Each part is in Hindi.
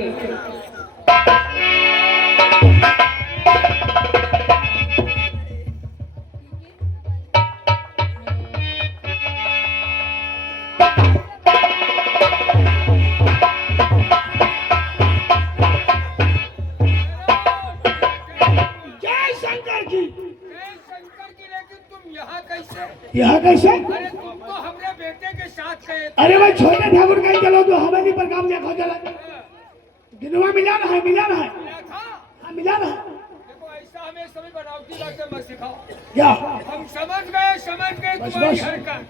करते हैं। यहाँ कैसे? अरे तुम तो हमरे बेटे के साथ गए थे। अरे भाई छोटे ठाकुर कहीं चलो तो हवेली पर काम देखो चला। दिनवा मिला ना है, मिला ना है। मिला था। हाँ मिला ना है। देखो ऐसा हमें सभी बनावटी बातें मत सिखाओ। क्या? हम समझ गए बस, तुम्हारी बस। हरकत।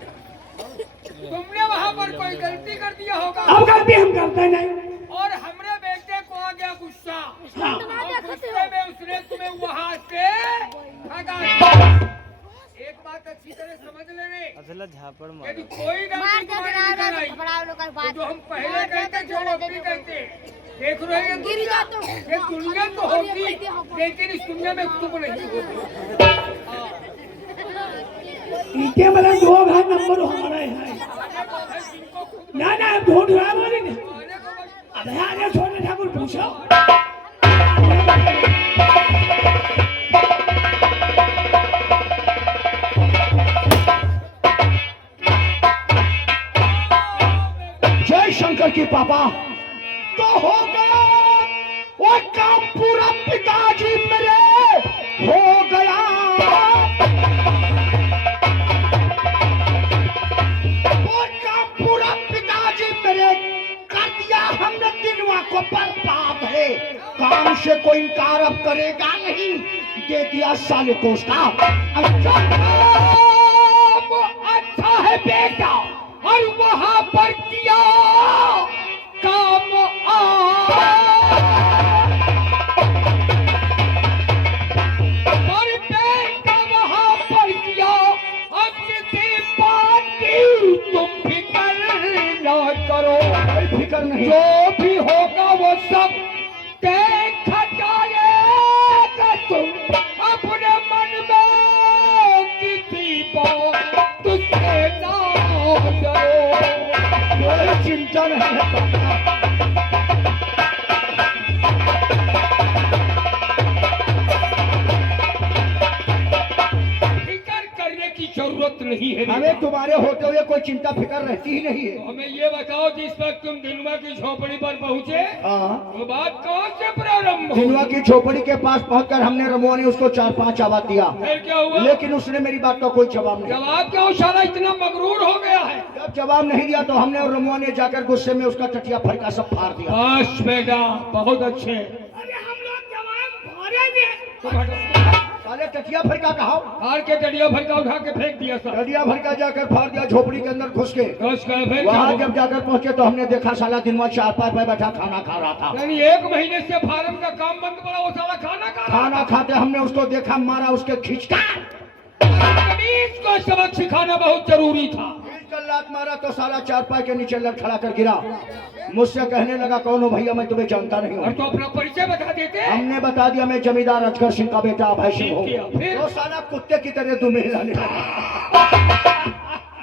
तुमने वहाँ पर कोई गलती कर दिया होगा। अब गलती हम करते नहीं। और हमरे बेटे को आ गया गुस्सा। हाँ। और गुस्से में उसने तुम्हें वहाँ से भगा दिया। एक बात अच्छी तरह समझ लेने, यदि कोई गलती तुम्हारी निकल आई तो जो हम पहले कहते जो वो भी कहते। देख रहे हैं ये दुनिया तो होगी, लेकिन इस दुनिया में तुम नहीं होगी। इनके मतलब दो भाई नंबर हमारे हैं। ना ना हम ढूंढ रहा बोली नहीं। अब यहाँ छोटे ठाकुर पूछो। जय शंकर की पापा तो हो गया वो काम पूरा, पिताजी मेरे हो गया। वो काम पूरा पिताजी मेरे कर दिया हमने, दिनवा को बर्बाद है। काम से कोई इनकार अब करेगा नहीं, दे दिया साले को उसका। अच्छा अच्छा है बेटा, और वहां पर किया काम और बेटा वहां पर किया। अब किसी बात की तुम फिक्र ना करो, फिक्र नहीं, जो भी होगा वो सब देखा जाएगा। तुम अपने मन में किसी बात तुझसे ना डरो, कोई चिंता नहीं है। फिकर करने की जरूरत नहीं है। हमें तुम्हारे होते हुए कोई चिंता फिक्र रहती ही नहीं है। तो हमें ये बताओ, जिस वक्त तुम दिनवा की झोपड़ी पर पहुँचे हाँ, वो बात कहाँ से प्रारंभ हुई? दिनवा की झोपड़ी के पास पहुंचकर हमने रमुआ ने उसको 4-5 आवाज दिया, फिर क्या हुआ? लेकिन उसने मेरी बात का कोई जवाब नहीं। जवाब क्या? साला इतना मगरूर हो गया है। जब जवाब नहीं दिया तो हमने और रमुआ ने जाकर गुस्से में उसका टटिया फड़का सब फाड़ दिया। बस बेटा बहुत अच्छे। अरे हम लोग जवाब फाड़ेंगे। तुम हटो। साले टटिया फड़का कहा? हार के डलिया भर का उठा के फेंक दिया सब। टटिया फड़का जाकर फाड़ दिया झोपड़ी के अंदर घुस के। घुस गए, फिर क्या वहाँ हुआ? जब जाकर पहुंचे तो हमने देखा साला दिनवा चारपाई पे बैठा खाना खा रहा था। यानी 1 महीने से फार्म का काम बंद पड़ा, वो साला खाना खा रहा खाना खाते हमने उसको देखा, मारा उसके खींचकर। था। कमीज को सबक सिखाना बहुत जरूरी था। लात मारा तो साला चारपाई के नीचे लड़खड़ा कर गिरा। मुझसे कहने लगा कौन हो भैया, मैं तुम्हें जानता नहीं और हूँ। तो अपना परिचय बता देते। हमने बता दिया मैं जमींदार अजगर सिंह का बेटा अभय सिंह हूँ। फिर? तो साला कुत्ते की तरह दुमेल लाने लगा।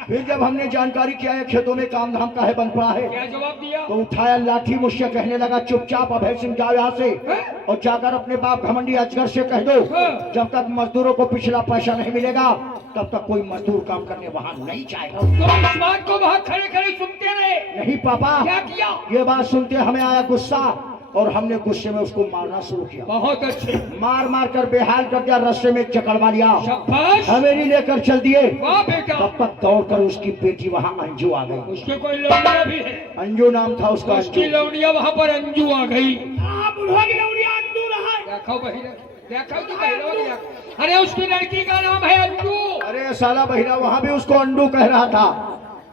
फिर जब हमने जानकारी किया है खेतों में काम धाम का है बंद पड़ा है, क्या जवाब दिया? तो उठाया लाठी, मुझसे कहने लगा चुपचाप अभय सिंह जाओ यहाँ से और जाकर अपने बाप घमंडी अजगर से कह दो जब तक मजदूरों को पिछला पैसा नहीं मिलेगा तब तक कोई मजदूर काम करने वहाँ नहीं जाएगा। तुम इस बात को वहाँ खड़े खड़े सुनते रहे? नहीं पापा, क्या किया? ये बात सुनते हमें आया गुस्सा और हमने गुस्से में उसको मारना शुरू किया। बहुत अच्छे। मार मार कर बेहाल कर दिया, रस्से में जकड़वा लिया, शाबाश। हवेली लेकर चल दिए। वाह बेटा। तब तक दौड़ कर उसकी बेटी वहाँ अंजू आ गई। उसके कोई लौड़िया भी है? अंजू नाम था उसका। उसकी अंजू लौड़िया वहाँ पर अंजू आ गई। अंजू देखो बहिरा, देखो कि बहिरा। अरे उसकी लड़की का नाम है अंजू। अरे साला बहिरा वहाँ भी उसको अंडू कह रहा था।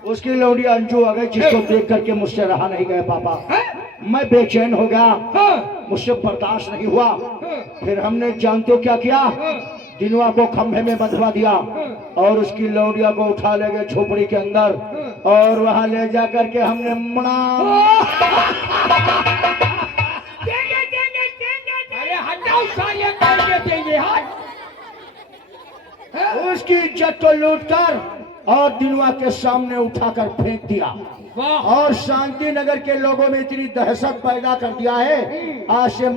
उसकी लौड़ी अंजू आ गई जिसको देख करके मुझसे रहा नहीं गया पापा। मैं बेचैन हो गया, मुझसे बर्दाश्त नहीं हुआ। फिर हमने जानते हो क्या किया? दिनवा को खंभे में बंधवा दिया और उसकी लौड़िया को उठा ले गए झोपड़ी के अंदर और वहां ले जा करके हमने मना। अरे हटाओ साले, देंगे उसकी इज्जत को लूट कर और दिनवा के सामने उठाकर फेंक दिया वाह और शांति नगर के लोगों में इतनी दहशत पैदा कर दिया है। आज से